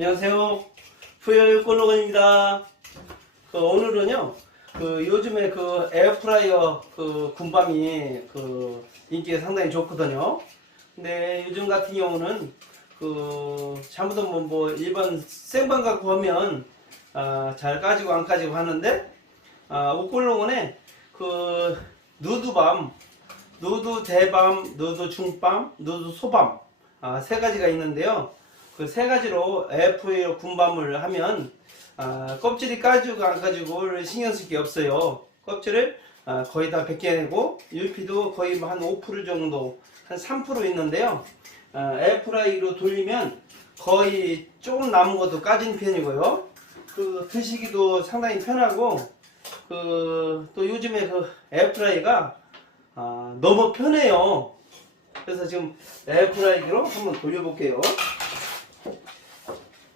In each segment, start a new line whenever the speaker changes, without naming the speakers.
안녕하세요. 푸여유 꼴로건입니다. 그 오늘은요, 그 요즘에 그 에어프라이어 그 군밤이 그 인기가 상당히 좋거든요. 근데 요즘 같은 경우는 그 잘못하면 뭐 일반 생방 갖고 하면 아, 잘 까지고 안 까지고 하는데 아, 옥골로건에 그 누드밤, 누드 대밤, 누드 중밤, 누드 소밤 아, 세 가지가 있는데요. 그 세 가지로 AFA 군밤을 하면 아, 껍질이 까지고 안 까지고를 신경 쓸 게 없어요. 껍질을 아, 거의 다 벗겨내고 UP도 거의 뭐한5% 정도 한 3% 있는데요. 아, 에어프라이로 돌리면 거의 조금 남은 것도 까진 편이고요. 그 드시기도 상당히 편하고 그 또 요즘에 그 에어프라이가 아, 너무 편해요. 그래서 지금 에어프라이기로 한번 돌려볼게요.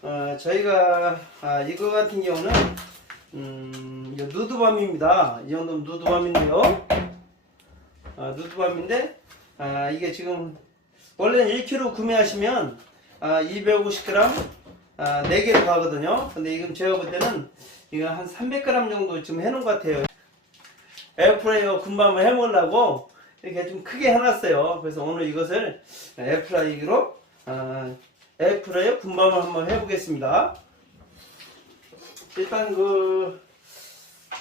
어, 저희가 아, 이거 같은 경우는 음, 누드밤입니다. 이 정도면 누드밤인데요. 아, 누드밤인데 아, 이게 지금 원래는 1kg 구매하시면 아, 250g 아, 4개로 가거든요. 근데 지금 제가 볼 때는 이거 한 300g 정도 지금 해놓은 것 같아요. 에어프라이어 군밤을 해먹으려고 이렇게 좀 크게 해놨어요. 그래서 오늘 이것을 에어프라이기로 아, 에어프라이어 군밤을 한번 해보겠습니다. 일단 그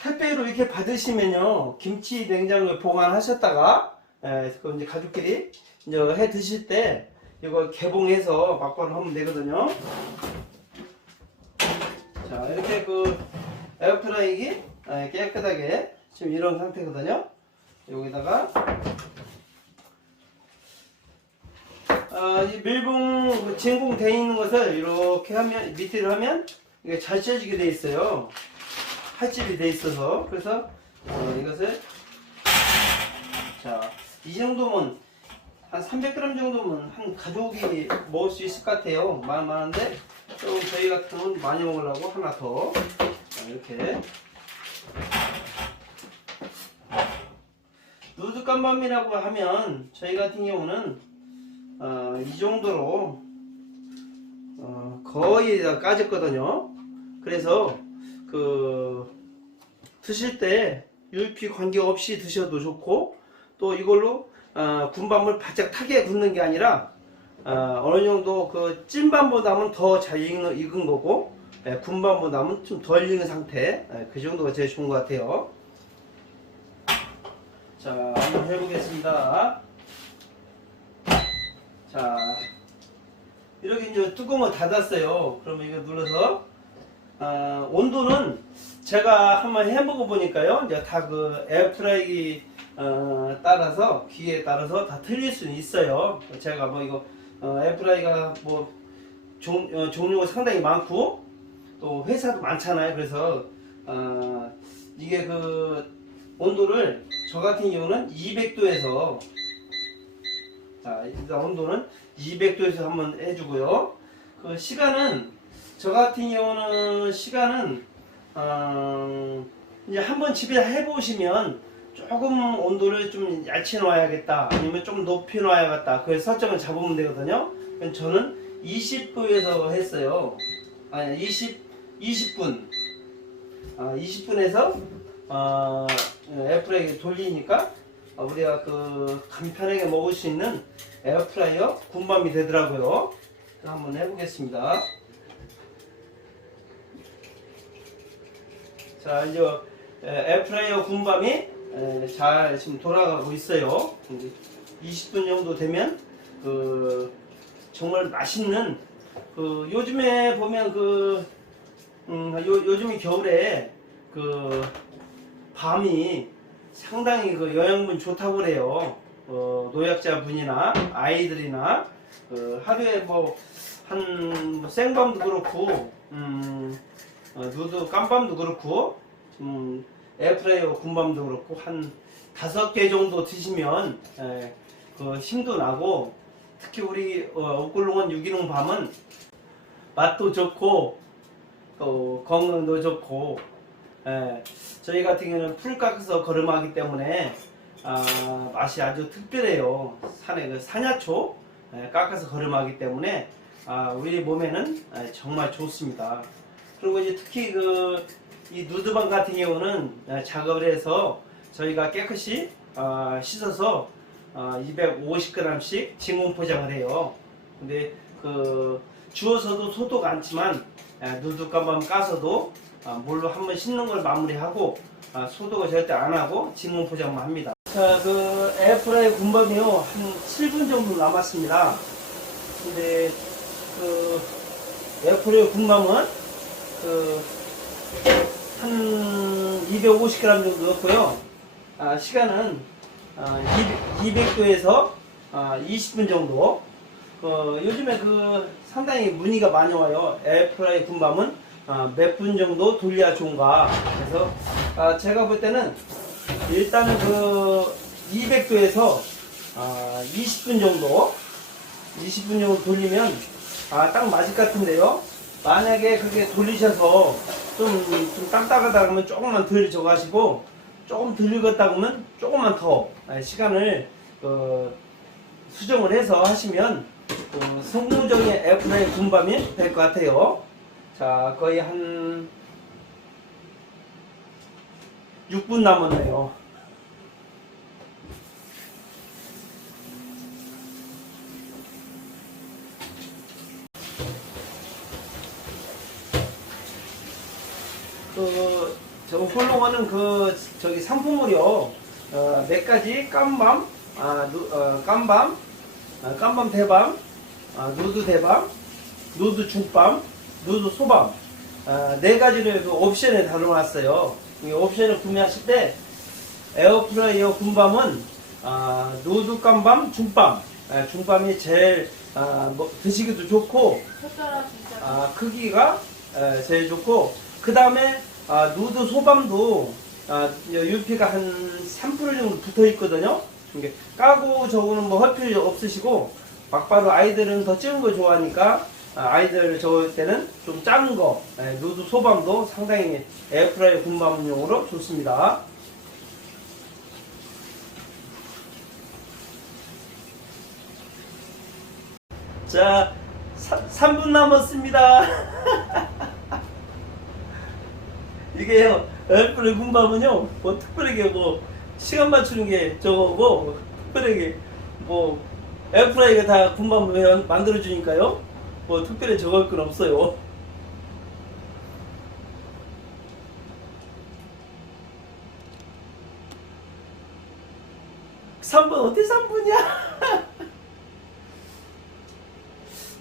택배로 이렇게 받으시면요 김치 냉장고에 보관하셨다가 에, 그 이제 가족끼리 이제 해 드실 때 이거 개봉해서 막바로 하면 되거든요. 자 이렇게 그 에어프라이기 에, 깨끗하게 지금 이런 상태거든요. 여기다가 아, 이 밀봉 그 진공돼 있는 것을 이렇게 하면 밑으로 하면 이게 잘 쪄지게 돼 있어요. 칼집이 돼 있어서 그래서 어, 이것을 자 이 정도면 한 300g 정도면 한 가족이 먹을 수 있을 것 같아요. 많 많은데 좀 저희 같은 경우는 많이 먹으려고 하나 더 자, 이렇게 누드 깜밤이라고 하면 저희 같은 경우는 어, 이 정도로 어, 거의 다 까졌거든요. 그래서 그 드실 때 UP 관계없이 드셔도 좋고 또 이걸로 어, 군밤을 바짝 타게 굽는 게 아니라 어, 어느 정도 그 찐밤보다는 더 잘 익은, 익은 거고 예, 군밤보다는 좀 덜 익은 상태 예, 그 정도가 제일 좋은 것 같아요. 자 한번 해보겠습니다. 자 이렇게 이제 뚜껑을 닫았어요. 그러면 이거 눌러서 아, 온도는 제가 한번 해 먹어 보니까요. 이제 다 그 에어프라이기 어, 따라서 기에 따라서 다 틀릴 수는 있어요. 제가 뭐 이거 어, 에어프라이가 뭐 종, 어, 종류가 상당히 많고 또 회사도 많잖아요. 그래서 어, 이게 그 온도를 저 같은 경우는 200도에서 자 일단 온도는 200도에서 한번 해주고요. 그 시간은 저 같은 경우는 시간은 어, 이제 한번 집에 해보시면 조금 온도를 좀 얇게 놔야겠다 아니면 좀 높이 놔야겠다 그 설정을 잡으면 되거든요. 그럼 저는 20도에서 했어요. 아니 20 20분 아, 20분에서 어, 에어프라이기 돌리니까 어, 우리가 그 간편하게 먹을 수 있는 에어프라이어 군밤이 되더라고요. 한번 해보겠습니다. 자 이제 에, 에어프라이어 군밤이 에, 잘 지금 돌아가고 있어요. 이제 20분 정도 되면 그 정말 맛있는 그 요즘에 보면 그 음, 요, 요즘에 겨울에 그 밤이 상당히 그 영양분 좋다고 그래요. 어, 노약자 분이나 아이들이나 그 하루에 뭐한 뭐 생밤도 그렇고 음, 어, 누드 깜밤도 그렇고 음, 에어프라이어 군밤도 그렇고 한 다섯 개 정도 드시면 에, 그 힘도 나고 특히 우리 어, 옥골농원 유기농 밤은 맛도 좋고 또 건강도 좋고 예, 저희 같은 경우는 풀 깎아서 거름하기 때문에 아, 맛이 아주 특별해요. 산에 그 산야초 예, 깎아서 거름하기 때문에 아, 우리 몸에는 아, 정말 좋습니다. 그리고 이제 특히 그 이 누드방 같은 경우는 아, 작업을 해서 저희가 깨끗이 아, 씻어서 아, 250g씩 진공 포장을 해요. 근데 그 주워서도 소독 않지만 아, 누드감만 까서도 아, 물로 한번 씻는 걸 마무리하고 아, 소독을 절대 안 하고 진공 포장만 합니다. 자, 그 에어프라이 군밤이요 한 7분 정도 남았습니다. 근데 그 에어프라이 군밤은 그한 250g 정도 넣고요. 아, 시간은 아, 200, 도에서 아, 20분 정도. 어, 요즘에 그 상당히 문의가 많이 와요. 에어프라이 군밤은 아, 몇분 정도 돌려야 좋은가. 그래서 아, 제가 볼 때는 일단은 그 200도에서 아, 20분 정도 20분 정도 돌리면 아, 딱 맞을 것 같은데요. 만약에 그게 돌리셔서 좀, 좀 딱딱하다 그러면 조금만 덜 져가시고 조금 덜 익었다 그러면 조금만 더 아, 시간을 그, 수정을 해서 하시면 그 성공적인 에어프라이 군밤이 될 것 같아요. 자, 거의 한 6분 남았네요. 그, 저 홀로원은 그, 저기 상품물이요. 어, 몇 가지 깜밤, 아, 누, 어, 깜밤, 아, 깜밤 대밤, 아, 누드 대밤, 누드 중밤, 누드 소밤, 아, 네 가지를 그 옵션에 달아놨어요. 이 옵션을 구매하실 때 에어프라이어 군밤은 아, 누드 깜밤, 중밤, 아, 중밤이 제일 아, 뭐, 드시기도 좋고 아, 크기가 에, 제일 좋고 그 다음에 아, 누드 소밤도 아, 유피가 한 3% 정도 붙어 있거든요. 이게 까고 저거는 뭐할 필요 없으시고 막바로 아이들은 더 작은 거 좋아하니까 아, 이들 저을 때는 좀 작은 거 에, 누드 소밤도 상당히 에어프라이 군밤용으로 좋습니다. 자, 3, 분 남았습니다. 이게요, 에어프라이 군밤은요, 뭐 특별하게 뭐 시간 맞추는 게 저거고, 특별하게 뭐 에어프라이가 다 군밤을 만들어 주니까요, 뭐 특별히 저걸 건 없어요. 삼분 어디 3분이야?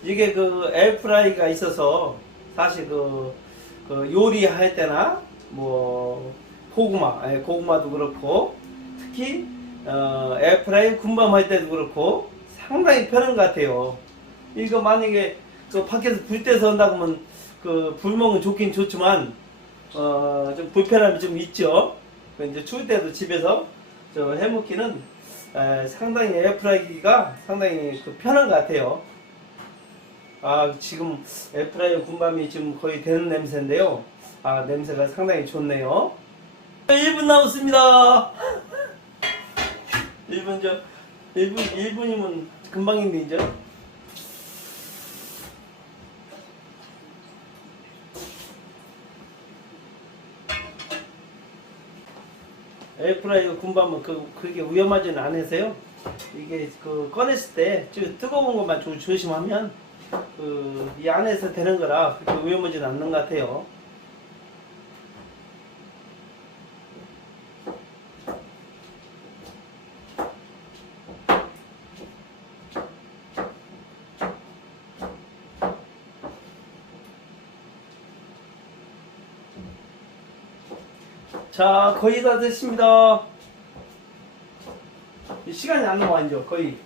이게 그 에어프라이가 있어서 사실 그, 그 요리할 때나 뭐 고구마, 예, 고구마도 그렇고 특히 어, 에어프라이 군밤 할 때도 그렇고 상당히 편한 것 같아요. 이거 만약에 그 밖에서 불 떼서 한다고 하면 그 불멍은 좋긴 좋지만 어, 좀 불편함이 좀 있죠. 그 이제 추울 때도 집에서 저 해먹기는 에, 상당히 에어프라이기가 상당히 그 편한 것 같아요. 아 지금 에어프라이어 군밤이 지금 거의 되는 냄새인데요. 아 냄새가 상당히 좋네요. 1분 남았습니다. 1분 저 1분 1분이면 금방인데 이제. 에어프라이어 군밤은 그 그게 위험하지는 않으세요. 이게 그 꺼냈을 때저 뜨거운 것만 조, 조심하면 그 이 안에서 되는 거라 그렇게 위험하지는 않는 것 같아요. 자, 거의 다 됐습니다. 이 시간이 안 남아 이제 거의.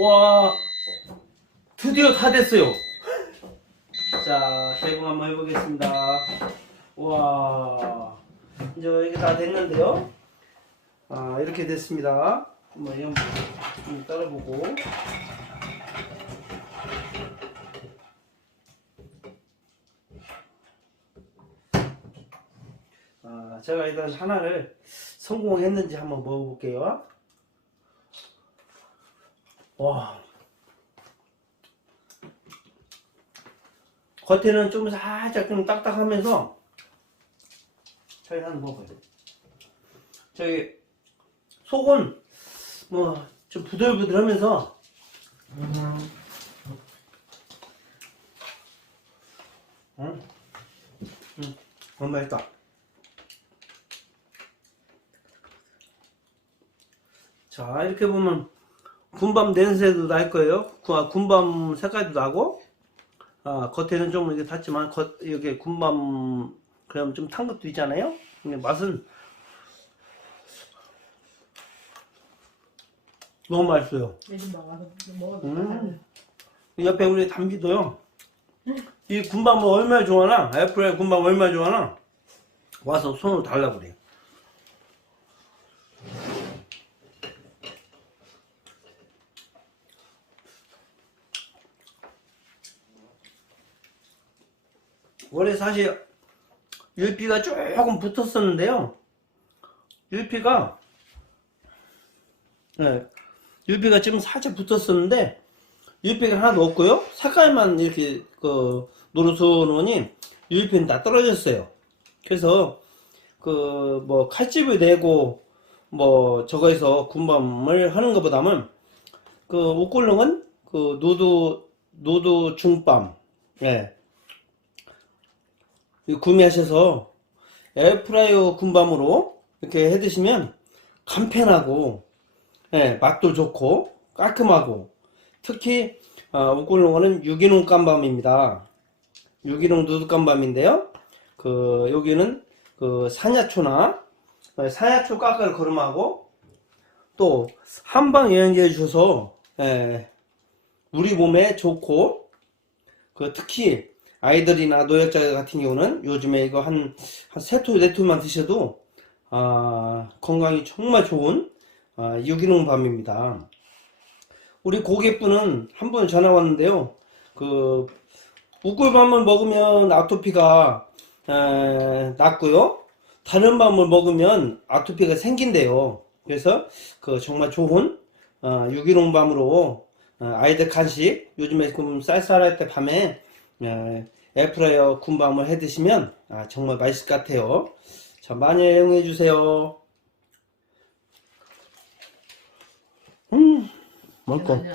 와, 드디어 다 됐어요. 자, 개봉 한번 해보겠습니다. 와, 이제 이게 다 됐는데요. 아, 이렇게 됐습니다. 한번 이런 좀 따라보고. 자, 제가 일단 하나를 성공했는지 한번 먹어볼게요. 와. 겉에는 좀 살짝 좀 딱딱하면서 저희 한번 먹어요. 저기 속은 뭐 좀 부들부들하면서 음, 음, 음, 너무 맛있다. 자 이렇게 보면 군밤 냄새도 날 거예요. 구- 아, 군밤 색깔도 나고 아, 겉에는 좀 이게 탔지만 겉 이게 군밤 그럼 좀 탄 것도 있잖아요. 근데 맛은 너무 맛있어요.
요즘 먹어서 먹어도
음. 옆에 우리 담비도요. 이 군밤을 얼마나 좋아하나? 애플의 군밤 얼마나 좋아하나? 와서 손으로 달라고 그래요. 원래 사실 율피가 조금 붙었었는데요. 율피가 네, 율피가 지금 살짝 붙었었는데 율피가 하나도 없고요. 색깔만 이렇게 그 노르스원이 율피는 다 떨어졌어요. 그래서 그 뭐 칼집을 내고 뭐 저거에서 군밤을 하는 것보다는 그 옷골롱은 그 노드 노드 중밤 예 구매하셔서 에어프라이어 군밤으로 이렇게 해 드시면 간편하고 예, 맛도 좋고 깔끔하고 특히 어, 옥골농어는 유기농 깜밤입니다. 유기농 누드 깜밤인데요. 그 여기는 그 산야초나 어, 산야초 깎을 거름하고 또 한방 영양제 주셔서 예, 우리 몸에 좋고 그 특히 아이들이나 노약자 같은 경우는 요즘에 이거 한, 한 세 토, 네 토만 드셔도, 아, 건강이 정말 좋은, 아, 유기농 밤입니다. 우리 고객분은 한번 전화 왔는데요. 그, 우꿀밤을 먹으면 아토피가, 에, 낫고요. 다른 밤을 먹으면 아토피가 생긴대요. 그래서 그 정말 좋은, 어, 유기농 밤으로, 어, 아이들 간식, 요즘에 좀 쌀쌀할 때 밤에, 예, 에어프라이어 군밤을 해 드시면 아, 정말 맛있을 것 같아요. 자, 많이 애용해 주세요.
Welcome.